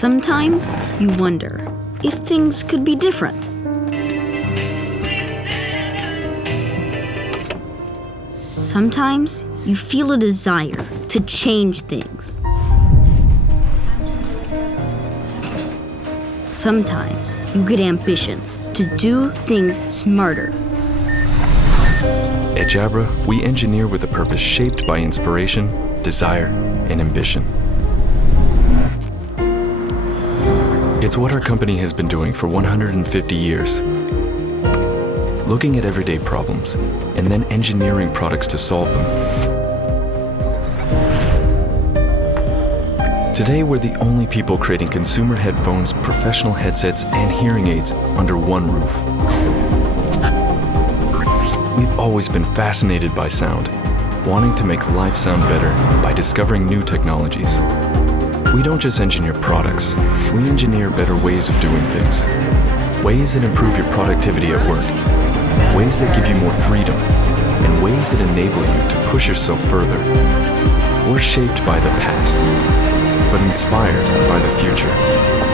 Sometimes you wonder if things could be different. Sometimes you feel a desire to change things. Sometimes you get ambitions to do things smarter. At Jabra, we engineer with a purpose shaped by inspiration, desire, and ambition. It's what our company has been doing for 150 years. Looking at everyday problems and then engineering products to solve them. Today, we're the only people creating consumer headphones, professional headsets, and hearing aids under one roof. We've always been fascinated by sound, wanting to make life sound better by discovering new technologies. We don't just engineer products, we engineer better ways of doing things. Ways that improve your productivity at work, ways that give you more freedom, and ways that enable you to push yourself further. We're shaped by the past, but inspired by the future.